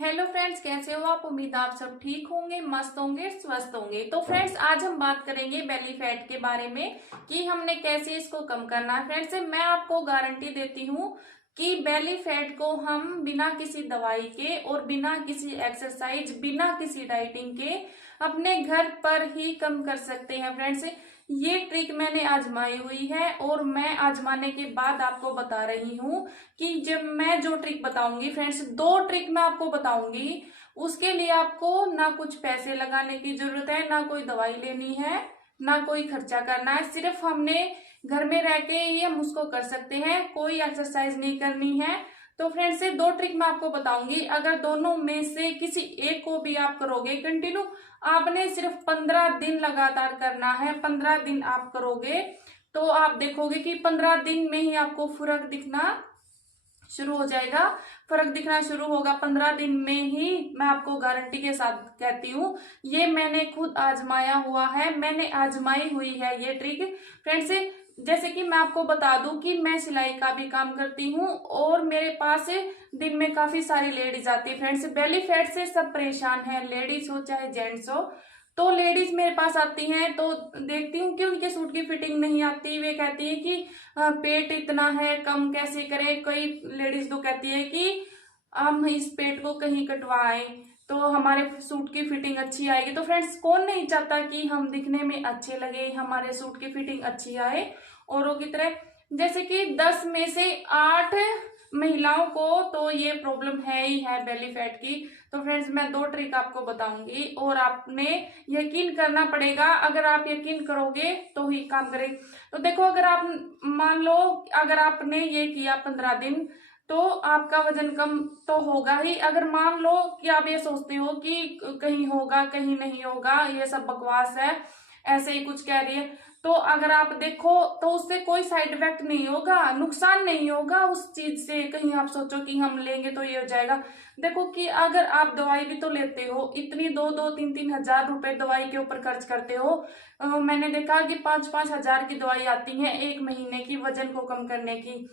Hello friends, कैसे हो आप? उम्मीद आप सब ठीक होंगे, मस्त होंगे, स्वस्थ होंगे। तो फ्रेंड्स, आज हम बात करेंगे बेली फैट के बारे में कि हमने कैसे इसको कम करना है। फ्रेंड्स, मैं आपको गारंटी देती हूँ कि बेली फैट को हम बिना किसी दवाई के और बिना किसी एक्सरसाइज, बिना किसी डाइटिंग के अपने घर पर ही कम कर सकते हैं। फ्रेंड्स, ये ट्रिक मैंने आजमाई हुई है और मैं आजमाने के बाद आपको बता रही हूँ कि जब मैं जो ट्रिक बताऊंगी, फ्रेंड्स दो ट्रिक मैं आपको बताऊंगी, उसके लिए आपको ना कुछ पैसे लगाने की जरूरत है, ना कोई दवाई लेनी है, ना कोई खर्चा करना है। सिर्फ हमने घर में रह के ही हम उसको कर सकते हैं, कोई एक्सरसाइज नहीं करनी है। तो फ्रेंड्स, ये दो ट्रिक मैं आपको बताऊंगी। अगर दोनों में से किसी एक को भी आप करोगे कंटिन्यू, आपने सिर्फ 15 दिन लगातार करना है। 15 दिन आप करोगे तो आप देखोगे कि 15 दिन में ही आपको फर्क दिखना शुरू हो जाएगा। फर्क दिखना शुरू होगा 15 दिन में ही, मैं आपको गारंटी के साथ कहती हूँ। ये मैंने खुद आजमाया हुआ है, मैंने आजमाई हुई है ये ट्रिक। फ्रेंड्स, जैसे कि मैं आपको बता दूं कि मैं सिलाई का भी काम करती हूँ और मेरे पास दिन में काफी सारी लेडीज आती है। फ्रेंड्स, बेली फैट से सब परेशान है, लेडीज हो चाहे जेंट्स हो। तो लेडीज मेरे पास आती हैं तो देखती हूँ कि उनके सूट की फिटिंग नहीं आती। वे कहती है कि पेट इतना है, कम कैसे करें। कई लेडीज तो कहती है कि हम इस पेट को कहीं कटवाएं तो हमारे सूट की फिटिंग अच्छी आएगी। तो फ्रेंड्स, कौन नहीं चाहता कि हम दिखने में अच्छे लगे, हमारे सूट की फिटिंग अच्छी आए औरों की तरह। जैसे कि 10 में से 8 महिलाओं को तो ये प्रॉब्लम है ही है बेली फैट की। तो फ्रेंड्स, मैं दो ट्रिक आपको बताऊंगी और आपने यकीन करना पड़ेगा। अगर आप यकीन करोगे तो ही काम करें। तो देखो, अगर आप मान लो, अगर आपने ये किया 15 दिन, तो आपका वजन कम तो होगा ही। अगर मान लो कि आप ये सोचते हो कि कहीं होगा कहीं नहीं होगा, ये सब बकवास है, ऐसे ही कुछ कह रही है, तो अगर आप देखो तो उससे कोई साइड इफेक्ट नहीं होगा, नुकसान नहीं होगा उस चीज से। कहीं आप सोचो कि हम लेंगे तो ये हो जाएगा। देखो कि अगर आप दवाई भी तो लेते हो, इतनी 2-2, 3-3 हजार रुपए दवाई के ऊपर खर्च करते हो। मैंने देखा कि 5-5 हजार की दवाई आती है एक महीने की, वजन को कम करने की।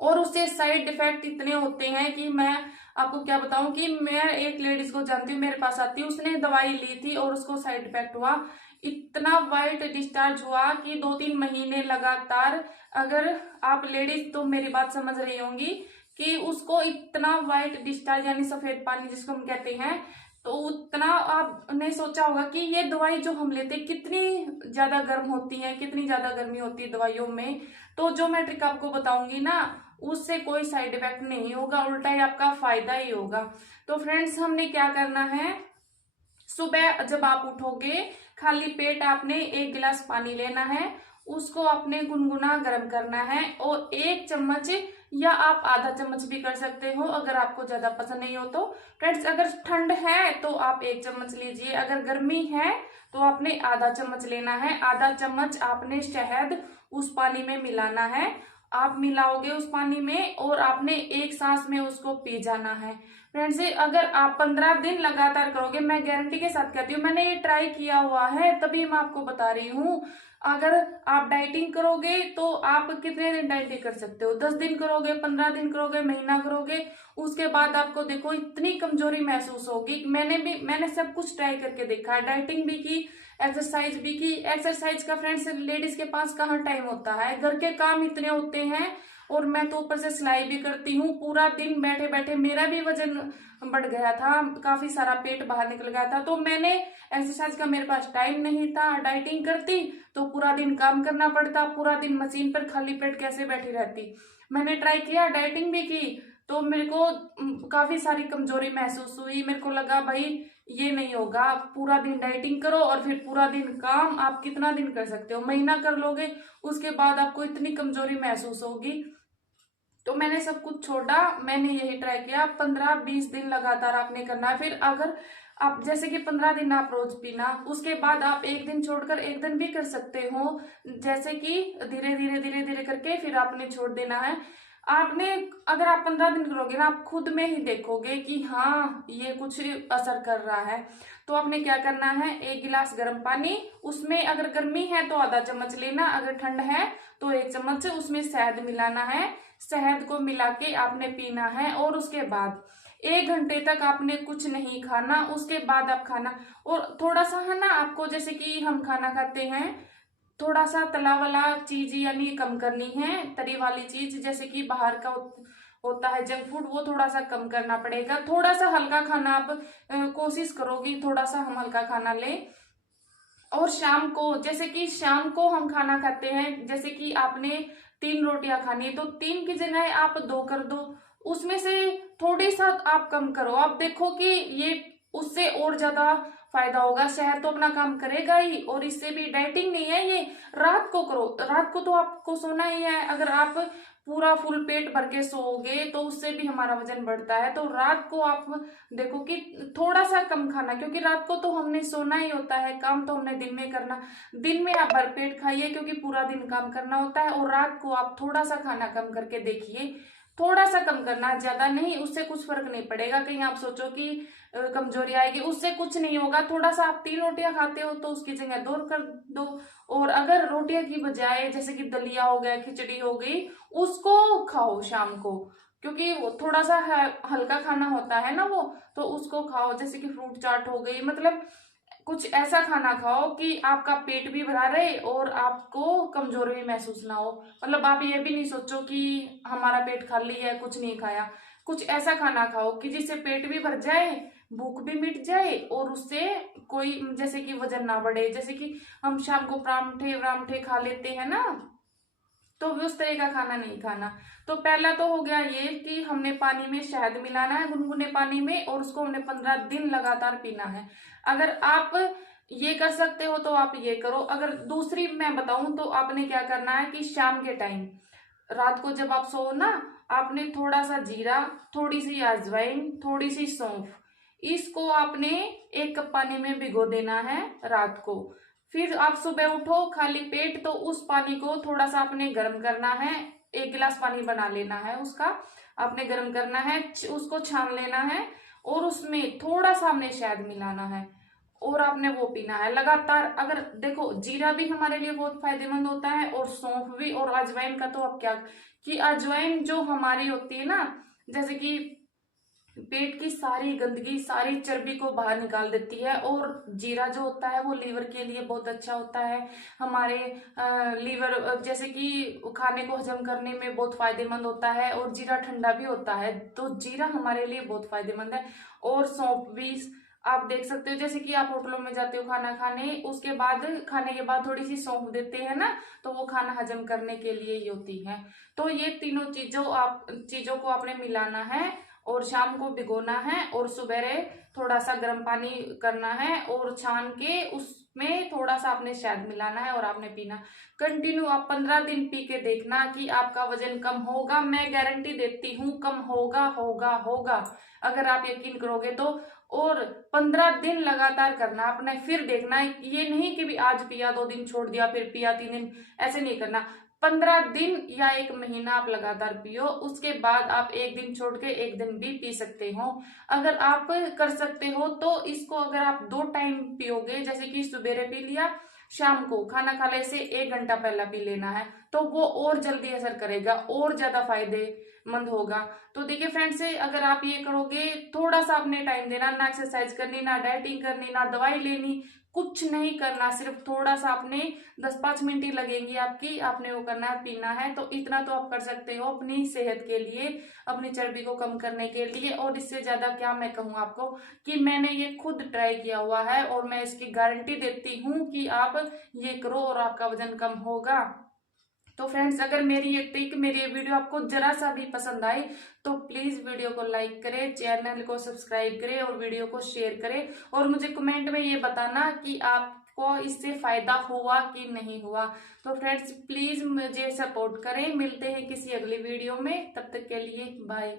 और उससे साइड इफेक्ट इतने होते हैं कि मैं आपको क्या बताऊं। कि मैं एक लेडीज को जानती हूँ, मेरे पास आती है, उसने दवाई ली थी और उसको साइड इफेक्ट हुआ। इतना वाइट डिस्चार्ज हुआ कि 2-3 महीने लगातार, अगर आप लेडीज तो मेरी बात समझ रही होंगी, कि उसको इतना वाइट डिस्चार्ज यानी सफेद पानी जिसको हम कहते हैं, तो उतना आपने सोचा होगा कि ये दवाई जो हम लेते हैं कितनी ज्यादा गर्म होती है, कितनी ज्यादा गर्मी होती है दवाइयों में। तो जो मैं ट्रिक आपको बताऊंगी ना, उससे कोई साइड इफेक्ट नहीं होगा, उल्टा ही आपका फायदा ही होगा। तो फ्रेंड्स, हमने क्या करना है, सुबह जब आप उठोगे खाली पेट आपने 1 गिलास पानी लेना है, उसको आपने गुनगुना गर्म करना है और 1 चम्मच या आप आधा चम्मच भी कर सकते हो अगर आपको ज्यादा पसंद नहीं हो तो। फ्रेंड्स, अगर ठंड है तो आप 1 चम्मच लीजिए, अगर गर्मी है तो आपने आधा चम्मच लेना है। आधा चम्मच आपने शहद उस पानी में मिलाना है। आप मिलाओगे उस पानी में और आपने एक सांस में उसको पी जाना है। फ्रेंड्स, अगर आप 15 दिन लगातार करोगे, मैं गारंटी के साथ कहती हूँ, मैंने ये ट्राई किया हुआ है तभी मैं आपको बता रही हूँ। अगर आप डाइटिंग करोगे तो आप कितने दिन डाइटिंग कर सकते हो? 10 दिन करोगे, 15 दिन करोगे, महीना करोगे, उसके बाद आपको देखो इतनी कमजोरी महसूस होगी। मैंने सब कुछ ट्राई करके देखा है, डाइटिंग भी की, एक्सरसाइज भी की। एक्सरसाइज का फ्रेंड्स लेडीज के पास कहाँ टाइम होता है, घर के काम इतने होते हैं और मैं तो ऊपर से सिलाई भी करती हूँ। पूरा दिन बैठे बैठे मेरा भी वजन बढ़ गया था, काफी सारा पेट बाहर निकल गया था। तो मैंने एक्सरसाइज का मेरे पास टाइम नहीं था। डाइटिंग करती तो पूरा दिन काम करना पड़ता, पूरा दिन मशीन पर खाली पेट कैसे बैठी रहती। मैंने ट्राई किया, डाइटिंग भी की, तो मेरे को काफी सारी कमजोरी महसूस हुई। मेरे को लगा भाई ये नहीं होगा, पूरा दिन डाइटिंग करो और फिर पूरा दिन काम। आप कितना दिन कर सकते हो? महीना कर लोगे, उसके बाद आपको इतनी कमजोरी महसूस होगी। तो मैंने सब कुछ छोड़ा, मैंने यही ट्राई किया। 15-20 दिन लगातार आपने करना है। फिर अगर आप जैसे कि 15 दिन आप रोज पीना, उसके बाद आप एक दिन छोड़कर एक दिन भी कर सकते हो। जैसे कि धीरे धीरे धीरे धीरे करके फिर आपने छोड़ देना है। आपने अगर आप 15 दिन करोगे ना, आप खुद में ही देखोगे कि हाँ ये कुछ असर कर रहा है। तो आपने क्या करना है, 1 गिलास गर्म पानी, उसमें अगर गर्मी है तो आधा चम्मच लेना, अगर ठंड है तो 1 चम्मच, उसमें शहद मिलाना है। शहद को मिला के आपने पीना है और उसके बाद 1 घंटे तक आपने कुछ नहीं खाना, उसके बाद आप खाना। और थोड़ा सा है ना, आपको जैसे कि हम खाना खाते हैं, थोड़ा सा तला वाला चीज यानी कम करनी है, तरी वाली चीज जैसे कि बाहर का होता है जंक फूड, वो थोड़ा सा कम करना पड़ेगा। थोड़ा सा हल्का खाना आप कोशिश करोगी, थोड़ा सा हम हल्का खाना लें। और शाम को, जैसे कि शाम को हम खाना खाते हैं, जैसे कि आपने 3 रोटियां खानी, तो 3 की जगह आप 2 कर दो, उसमें से थोड़ी सा आप कम करो। आप देखो कि ये उससे और ज्यादा फायदा होगा। शहर तो अपना काम करेगा ही, और इससे भी डाइटिंग नहीं है ये, रात को करो। रात को तो आपको सोना ही है, अगर आप पूरा फुल पेट भर के सोओगे तो उससे भी हमारा वजन बढ़ता है। तो रात को आप देखो कि थोड़ा सा कम खाना, क्योंकि रात को तो हमने सोना ही होता है, काम तो हमने दिन में करना। दिन में आप भरपेट खाइए, क्योंकि पूरा दिन काम करना होता है, और रात को आप थोड़ा सा खाना कम करके देखिए। थोड़ा सा कम करना, ज्यादा नहीं, उससे कुछ फर्क नहीं पड़ेगा। कहीं आप सोचो कि कमजोरी आएगी, उससे कुछ नहीं होगा। थोड़ा सा आप 3 रोटियां खाते हो तो उसकी जगह 2 कर दो। और अगर रोटियां की बजाय जैसे कि दलिया हो गया, खिचड़ी हो गई, उसको खाओ शाम को, क्योंकि वो थोड़ा सा हल्का खाना होता है ना वो, तो उसको खाओ। जैसे कि फ्रूट चाट हो गई, मतलब कुछ ऐसा खाना खाओ कि आपका पेट भी भरा रहे और आपको कमजोर भी महसूस ना हो। मतलब आप ये भी नहीं सोचो कि हमारा पेट खाली है, कुछ नहीं खाया। कुछ ऐसा खाना खाओ कि जिससे पेट भी भर जाए, भूख भी मिट जाए, और उससे कोई जैसे कि वजन ना बढ़े। जैसे कि हम शाम को परांठे वरांठे खा लेते हैं ना, तो भी उस तरह का खाना नहीं खाना। तो पहला तो हो गया ये कि हमने पानी में शहद मिलाना है, गुनगुने पानी में, और उसको हमने 15 दिन लगातार पीना है। अगर आप ये कर सकते हो तो आप ये करो। अगर दूसरी मैं बताऊं तो आपने क्या करना है कि शाम के टाइम, रात को जब आप सो ना, आपने थोड़ा सा जीरा, थोड़ी सी अजवाइन, थोड़ी सी सौंफ, इसको आपने 1 कप पानी में भिगो देना है रात को। फिर आप सुबह उठो खाली पेट, तो उस पानी को थोड़ा सा आपने गर्म करना है। 1 गिलास पानी बना लेना है उसका, आपने गर्म करना है, उसको छान लेना है, और उसमें थोड़ा सा हमने शहद मिलाना है, और आपने वो पीना है लगातार। अगर देखो, जीरा भी हमारे लिए बहुत फायदेमंद होता है, और सौंफ भी, और अजवाइन का तो अब क्या, कि अजवाइन जो हमारी होती है ना, जैसे कि पेट की सारी गंदगी, सारी चर्बी को बाहर निकाल देती है। और जीरा जो होता है वो लीवर के लिए बहुत अच्छा होता है। हमारे लीवर जैसे कि खाने को हजम करने में बहुत फायदेमंद होता है, और जीरा ठंडा भी होता है, तो जीरा हमारे लिए बहुत फायदेमंद है। और सौंफ भी आप देख सकते हो, जैसे कि आप होटलों में जाते हो खाना खाने, उसके बाद खाने के बाद थोड़ी सी सौंफ देते हैं ना, तो वो खाना हजम करने के लिए ही होती है। तो ये तीनों चीजों को आपने मिलाना है, और शाम को भिगोना है, और सुबह थोड़ा सा गर्म पानी करना है, और छान के उसमें थोड़ा सा आपने शहद मिलाना है, और आपने पीना। कंटिन्यू आप 15 दिन पी के देखना कि आपका वजन कम होगा। मैं गारंटी देती हूँ, कम होगा होगा होगा, अगर आप यकीन करोगे तो। और 15 दिन लगातार करना आपने, फिर देखना। ये नहीं कि भी आज पिया 2 दिन छोड़ दिया, फिर पिया 3 दिन, ऐसे नहीं करना। 15 दिन या 1 महीना आप लगातार पियो, उसके बाद आप 1 दिन छोड़ के 1 दिन भी पी सकते हो। अगर आप कर सकते हो तो इसको अगर आप 2 टाइम पियोगे, जैसे कि सुबेरे पी लिया, शाम को खाना खाने से 1 घंटा पहला पी लेना है, तो वो और जल्दी असर करेगा, और ज्यादा फायदेमंद होगा। तो देखिए फ्रेंड्स, अगर आप ये करोगे, थोड़ा सा अपने टाइम देना, ना एक्सरसाइज करनी, ना डाइटिंग करनी, ना दवाई लेनी, कुछ नहीं करना, सिर्फ थोड़ा सा आपने 10-5 मिनट ही लगेंगी आपकी, आपने वो करना है, पीना है। तो इतना तो आप कर सकते हो अपनी सेहत के लिए, अपनी चर्बी को कम करने के लिए। और इससे ज्यादा क्या मैं कहूँ आपको, कि मैंने ये खुद ट्राई किया हुआ है, और मैं इसकी गारंटी देती हूँ कि आप ये करो और आपका वजन कम होगा। तो फ्रेंड्स, अगर मेरी ये ट्रिक, मेरी ये वीडियो आपको जरा सा भी पसंद आई, तो प्लीज वीडियो को लाइक करें, चैनल को सब्सक्राइब करें, और वीडियो को शेयर करें। और मुझे कमेंट में ये बताना कि आपको इससे फायदा हुआ कि नहीं हुआ। तो फ्रेंड्स, प्लीज मुझे सपोर्ट करें। मिलते हैं किसी अगली वीडियो में, तब तक के लिए बाय।